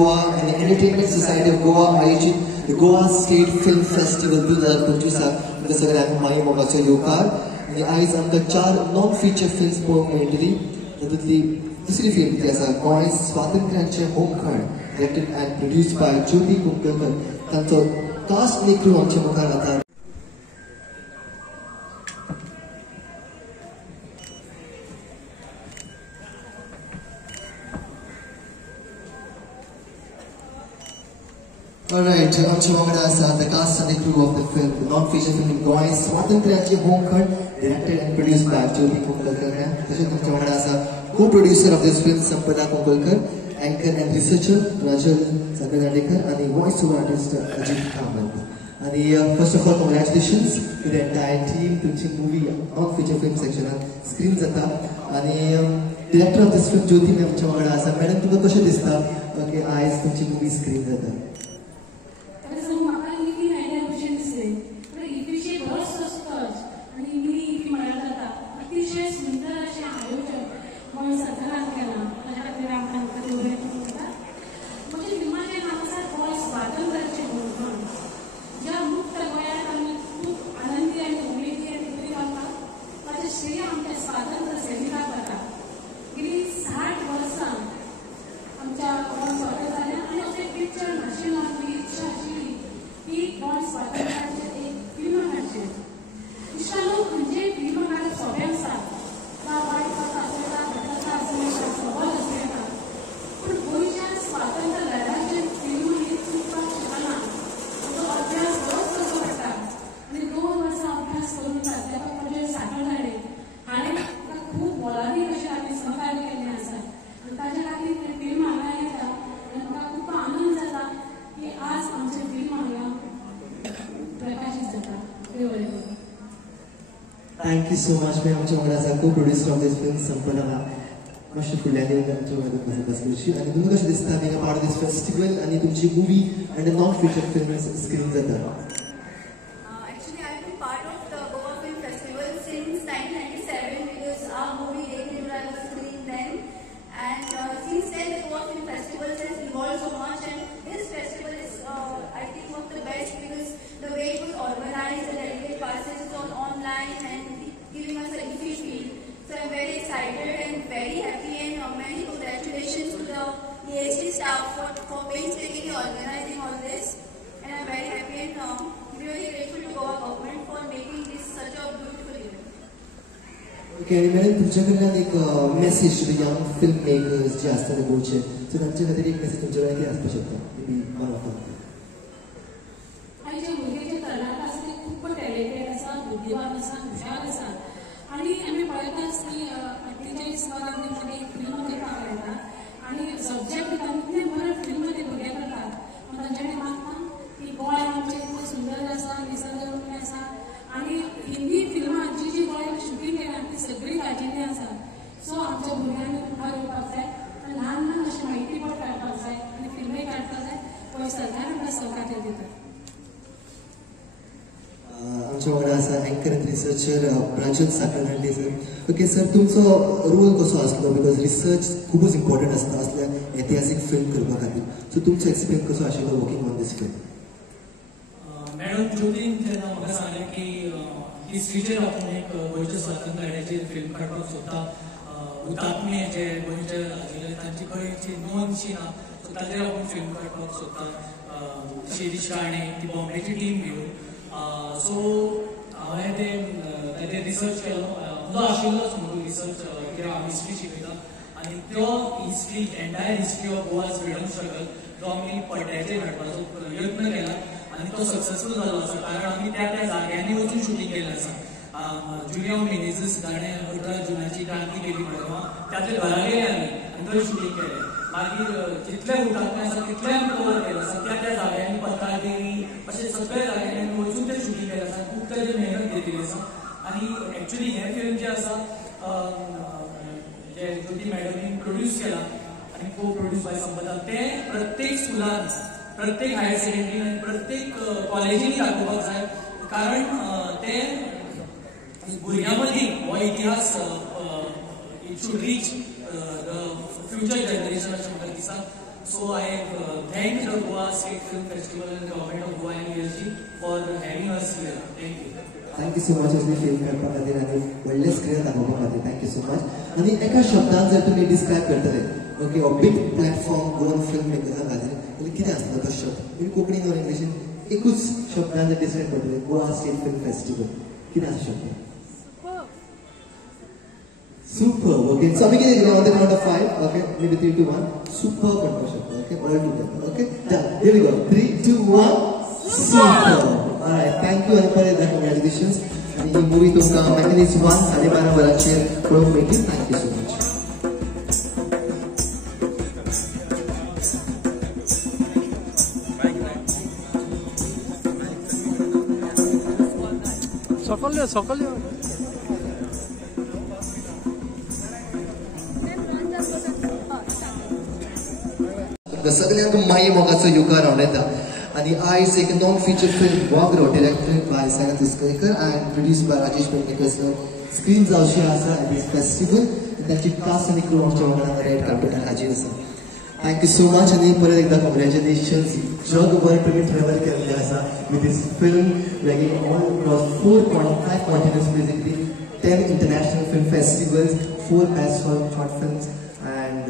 Goa and the Entertainment Society of Goa आयोजित Goa state film festival 2025 आमकां सगळ्यांक मागीर मोगाचो येवकार आनी आयज आमकां 4 नॉन फीचर फिल्म्स पळोवंक मेळटली तातूंतली दुसरी फिल्म ती आसा Goa स्वातंत्र्याचें होमखण directed and produced by ज्योती कुंकलकर तांचो कास्ट आनी क्रू आमच्या मुखार आतां. Alright, आमच्या वांगडा आसा the cast and the crew of the film, the non-feature film Goa स्वातंत्र्याचें होमखण directed and produced by ज्योती कुंकलकर. तशेंच आमच्या वांगडा आसा co-producer of this film संपदा कुंकलकर, anchor and researcher राजल सागरनाडेकर आणि voice over artist Ajit Kamat. आणि first of all congratulations to the entire team. तुमची movie non-feature film sectionान screen जाता आणि director of this film Jyoti ma'am आमच्या वांगडा आसा. मॅडम तुका कशें दिसता की आयज तुमची movie स्क्रीन जाता? Thank you so much. मैं आमच्या वांगडा आसा co-producer of this film संपदा मातशें फुडल्यान येवन आमच्या वांगडा बस करची आनी तुमकां कशें दिसता being a part of this festival आनी तुमची movie and a non-feature film screen जाता? Actually, I've been part of the Goa Film Festival since 1997 because our movie Dekh Nimra was screened then, and since then the Goa Film Festival has evolved so much, and this festival is I think one of the best because the way it was organized, the delegate passes is on online and giving us a easy feel. So I'm very excited and very happy, and many congratulations to the EHD staff for painstakingly organizing all this. And I'm very happy and really grateful to Goa government for making this such a beautiful event. Okay, आणि madam तुमच्या कडल्यान एक message to young film makers जे आसता गोंयचे सो तांचे खातीर एक मेसेज तुमच्या कडल्यान कितें आसपाक शकता? Maybe one of them. आयचे भुरगे जे तरणाटे आसा ते खूब टॅलेंटेड आसा, बुद्धिवान आसा, हुशार आसा आनी आमी पळयतात की 48 वरांनी मागीर एक फिल्म करपाक मेळटा आनी सब्जेक्ट दिता इतले बरे फिल्म ते भुरगे करतात. पूण तांचे कडेन मागता की गोंय आमचें इतलें सुंदर आसा, निसर्गरम्य आसा आनी हिंदी फिल्मां जी जी गोंयांत शुटींग केल्या ती सगळी गाजिल्ली आसा. सो आमच्या भुरग्यांनी मुखार येवपाक जाय, ल्हान ल्हान अशें म्हायतीपट काडपाक जाय आनी फिल्मय काडपाक जाय. पळय सरकार आमकां सहकार्य दिता. आमच्या वांगडा आसा अँकर and researcher Rajal Sakarnade sir. Okay sir, तुमचो रोल कसो आसलो बिकॉज रिसर्च खूबच इम्पॉर्टंट आसता असल्या ऐतिहासीक फिल्म करपा खातीर. सो तुमचो एक्सपिरियन्स कसो आशिल्लो working on this film? Madam ज्योतीन जेन्ना म्हाका सांगलें की हिस्ट्रीचेर आपूण एक गोंयच्या स्वातंत्र्य लढ्याचेर फिल्म काडपाक सोदता, हुतात्मे जे गोंयचे आशिल्ले तांची खंयची नोंद शी ना, सो ताचेर आपूण फिल्म काडपाक सोदता. शिरीश काणे ती बॉम्बेची टीम घेवन. सो हांवें तेजेर रिसर्च केलो. म्हजो आशिल्लोच म्हणून रिसर्च कित्याक हांव हिस्ट्री शिकयता आनी त्यो history entire history of Goa's freedom struggle तो आमी पड्ड्याचेर हाडपाचो यत्न केला आनी तो सक्सेसफूल जालो आसा. कारण आमी त्या त्या जाग्यांनी वचून शुटींग केलें आसा. जुलियो मेनेझीस ताणें 18 जुनाची क्रांती केली मडगांवां, त्याच्या घरा गेले आमी आनी थंय शुटींग केलें. मागीर जितले हुतात्मे आसा तितले आमी कवर केले आसा. त्या त्या जाग्यांनी पत्तादेवी अशे सगळे जाग्यांनी आमी वचून ते शुटींग केलें आसा. खूब तेजी मेहनत घेतिल्ली आसा आनी एक्चुली हें फिल्म जें आसा जे ज्योती मॅडमीन प्रोड्यूस केला आनी को प्रोड्यूस बाय संपदा, तें प्रत्येक स्कुलान, प्रत्येक हायर सेकंडरीन आनी प्रत्येक कॉलेजींनी दाखोवपाक जाय. कारण तें भुरग्यां मदीं हो इतिहास it should reach the future generation अशें म्हाका दिसता. So I thank the Goa State Film Festival and the government of Goa and USG for having us here. Thank you. Thank you so much असली film करपा खातीर आनी व्हडले screen दाखोवपा खातीर थँक यू सो मच आनी एका शब्दान जर तुमी डिस्क्रायब करतले okay a big platform Goan film मेकर्सा खातीर जाल्यार कितें आसतलो तो शब्द इन कोंकणीन और इंग्लिशीन एकूच शब्दान जर डिस्क्रायब करतले गोवा स्टेट फिल्म फेस्टिवल कितें आसा शब्द Superb, okay. So we can on the count of 5, okay. Maybe 3, 2, 1. Superb partnership, okay. All together, okay. Done. Here we go. 3, 2, 1. Superb. Alright. Thank you, Anupari. Congratulations. And the movie to come. Mechanism 1. 12:30 बराचे prom meeting. Thank you so much. सकाळी सगळ्यांक माई मोगाचो युकार हांव येता आनी आयज एक non feature film Vagro directed by Saina Tiskaikar and produce by Rajesh Pednekar sir screen जावची आसा एट दीस फेस्टिवल तांची कास्ट आनी क्रू आमच्या वांगडा रेड कार्पेटार हाजीर आसा थँक्यू सो मच आनी परत एकदा कॉंग्रॅच्युलेशन्स जगभर तुमी ट्रॅवल केल्ले आसा with this film raging all across 4.5 continents basically 10 international film festivals 4 best short films and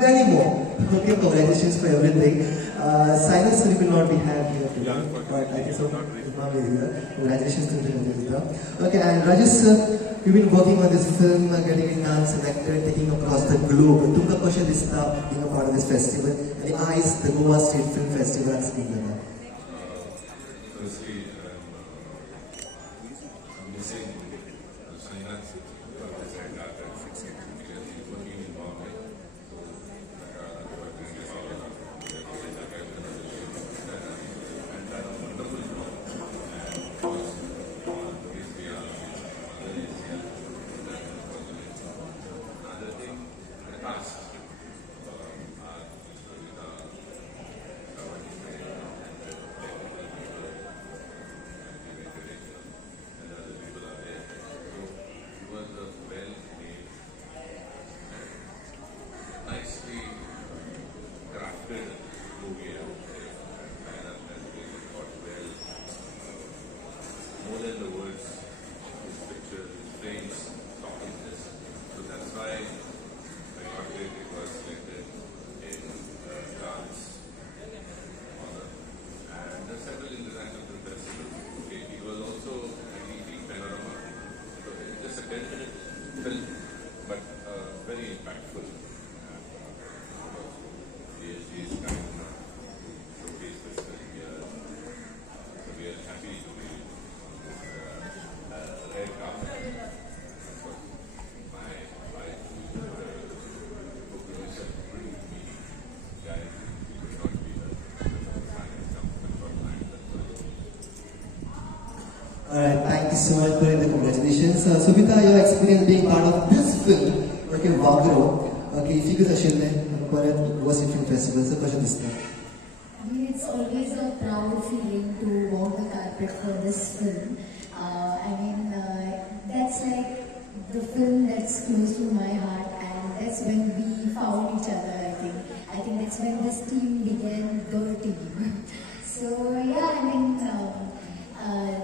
many more. Okay, congratulations for everything. Silence will not be had here today, but I think so. Congratulations to you. Okay, and Rajesh sir, you've been working on this film, getting it done, selected, taking across the globe. Tumka kasha dista being a part of this festival. And the eyes, the Goa State Film Festival, and speaking of that. Firstly, I'm missing Silence. Alright, thank you so much for the congratulations. Subita, your experience being part of this film, okay, Wagro, okay, if you could share that, Goa State Film Festival, so question this time. I mean, it's always a proud feeling to walk the carpet for this film. That's like the film that's close to my heart, and that's when we found each other, I think. I think that's when this team began the team. So, yeah,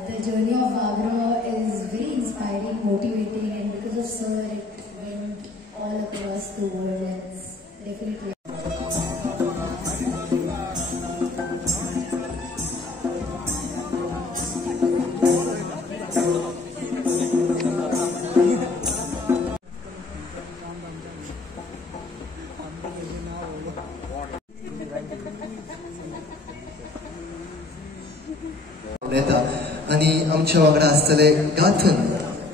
the journey of Wagro is very inspiring, motivating, and because of Sir, it went all across the world, and it's definitely. आणि आमच्या वांगडा आसतले गाथन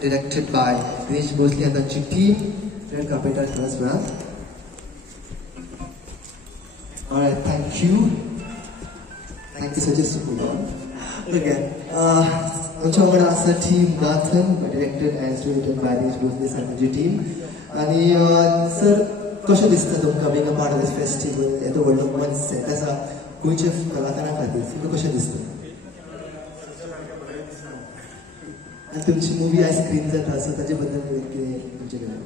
directed bye Dinesh Bhosale आणि तांची team red कार्पेटार थोड्याच वेळान Alright, thank you. Thank you so much for that. Okay. आमच्या वांगडा आसा टीम गाथन directed and story tell by Dinesh Bhosale आणि तांची टीम आणि सर कशें दिसता तुमकां being a part of this festival येदो व्हडलो मंच सेट आसा गोंयच्या कलाकारां खातीर तुमकां कशें दिसता आणि तुमची मूवी आज स्क्रीन जाता सो ताचे बद्दल कितें तुमचे कडेन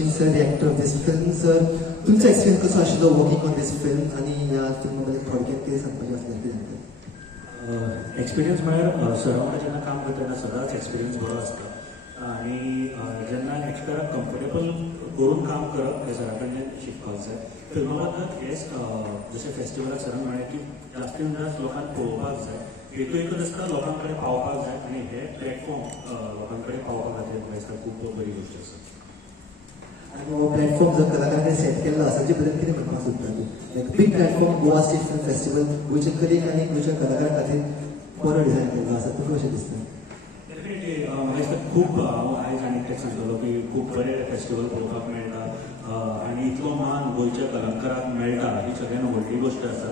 Singh sir, the actor of this film. Sir, तुमचा एक्सपिरियन्स कसो आशिल्लो वर्किंग ऑन दिस फिल्म आनी ह्या फिल्मामध्ये थोडक्यात कितें सांगपाचें आसलें कितें? एक्सपिरियन्स म्हळ्यार सरा वांगडा जेन्ना काम करतना सदांच एक्सपिरियन्स बरो आसता आनी जेन्ना एक्टराक कम्फर्टेबल करून काम करप हे सरा कडल्यान शिकपाक जाय. फिल्मा बद्दल हेच जशें फेस्टिवलाक सरान म्हळें की जास्तींत जास्त लोकांक पळोवपाक जाय. हेतू एकच आसता लोकां कडेन पावपाक जाय आनी हे प्लॅटफॉर्म लोकां कडेन पावपा खातीर म्हाका दिसता खूब बरी गोश्ट आसा. आनी हो प्लॅटफॉर्म जर कलाकारांनी सेट केल्लो आसा जे बद्दल कितें म्हणपाक सोदता तूं? लायक बीग platform Goa state film festival गोंयच्या कलेक आनी गोंयच्या कलाकारां खातीर बरो डिझायन केल्लो आसा. तुका कशें दिसता? डेफिनेटली म्हाका दिसता खूब हांव आयज आनी एकट्याक सांगतलो की खूब बरे फेस्टिवल पळोवपाक मेळटा आनी इतलो मान गोंयच्या कलाकारांक मेळटा ही सगळ्यांत व्हडली गोश्ट आसा.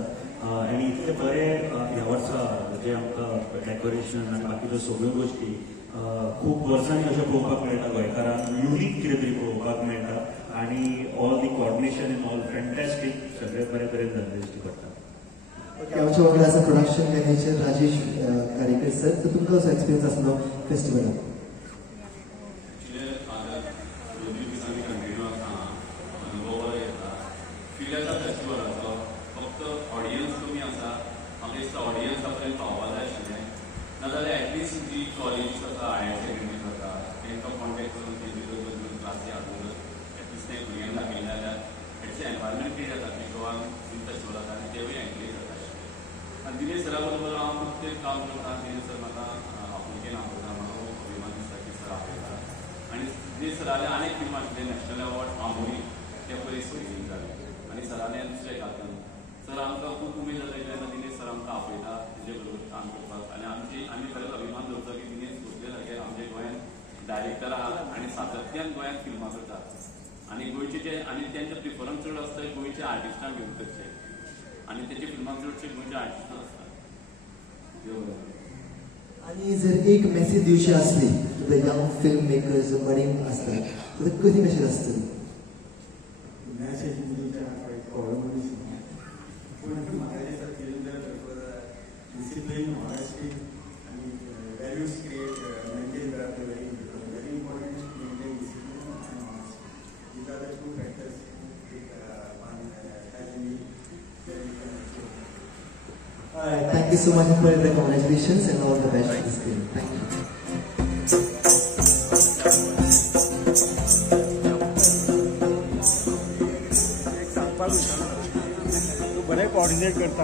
आनी इतले बरे ह्या वर्सा जे आमकां डेकोरेशन आनी बाकीच्यो सगळ्यो गोश्टी खूब वर्सांनी अशें पळोवपाक मेळटा गोंयकारांक युनीक कितें तरी पळोवपाक मेळटा आनी all the coordination in all fantastic सगळे बरे बरे जाल्ले दिश्टी पडटा. आमच्या वांगडा आसा production manager Rajesh Karekar sir. तर तुमकां कसो एक्सपिरियन्स आसलो फेस्टिवलाक? फेस्टिवलाचो फक्त ऑडियन्स कमी आसा. म्हाका दिसता ऑडियन्स आपल्याक पावपाक जाय आशिल्लें नाजाल्यार एटलिस्ट जी कॉलेजीस आसा हायर सेकंडरीज आसा तांकां कॉन्टेक्ट करून तेंची बद्दल क्लासी हाडून एटलिस्ट ते भुरग्यांक दाखयलें जाल्यार एटलीस्ट एनवायरमेंट क्रिएट जाता की गोवान फिल्म फेस्टिवल जाता आनी तेवूय एनकरेज जाता आशिल्लें. आनी दिनेश सरा बरोबर हांव खूब तें काम करता. दिनेश सर म्हाका आपुलकेन आपयता. म्हाका खूब अभिमान दिसता की सर आपयता. आनी दिनेश सराले आनीक फिल्म आशिल्लें नॅशनल अवॉर्ड आमोरी ते पयलीं स्क्रिनींग जालें आनी सरालें दुसरें कातून सर आमकां खूब उमेद जाता जेन्ना दिनेश सर आमकां आपयता तेजे बरोबर काम करपाक. आनी आमी खरेंच अभिमान दवरता की दिनेश भोसले सारके आमचे गोंयांत डायरेक्टर आहात आनी सातत्यान गोंयांत फिल्मां करतात आनी गोंयचे जे आनी तेंचे प्रिफरन्स चड आसता गोंयच्या आर्टिस्टांक घेवन करचे आनी तेचे फिल्माक चडशे गोंयचे आर्टिस्टां आसतात. आनी जर एक मॅसेज दिवची आसली द यंग फिल्म मेकर्स मडीं आसतात तर कशी मॅसेज आसतली? मॅसेज प्रॉब्लम पूण म्हाका दिसता फिल्म डिसिप्लीन ऑनेस्टी आनी वॅल्यूज क्रिएट मेंटेन करप व्हेरी इम्पॉर्टंट. मेंटेन डिसिप्लीन आनी honesty these are the two factors one has be very Thank you so much for the congratulations and all the best for this film. Thank you. बरे coordinate करता